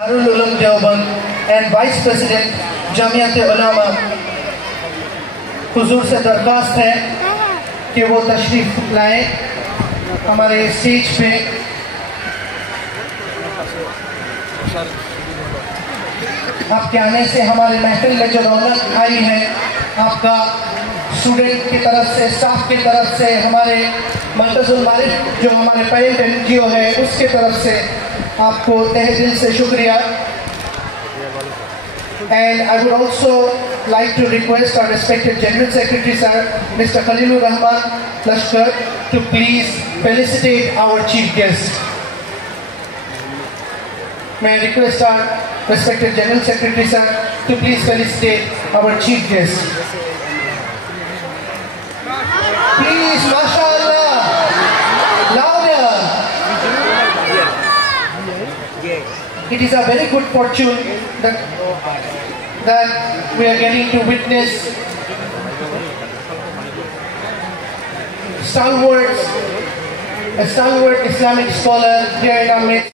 दरअलूम Deoband and vice president जामियात उलमा हुजूर से दरख्वास्त है कि वो तशरीफ लाएं हमारे स्टेज पे। आपके आने से हमारे महफिल में जो रौनक आई है, आपका स्टूडेंट की तरफ से, स्टाफ की तरफ से, हमारे मरकज़ुल मारिफ जो हमारे पेरेंट NGO है उसके तरफ से आपको तहे दिल से शुक्रिया। And I would also like to request our respected General Secretary Sir, Mr. Khalilur Rahman Lashkar, to please felicitate our chief guest. May I request our respected General Secretary Sir to please felicitate our chief guest. Please, mashallah, louder. It is a very good fortune that we are getting to witness a stalwart Islamic scholar here in our midst.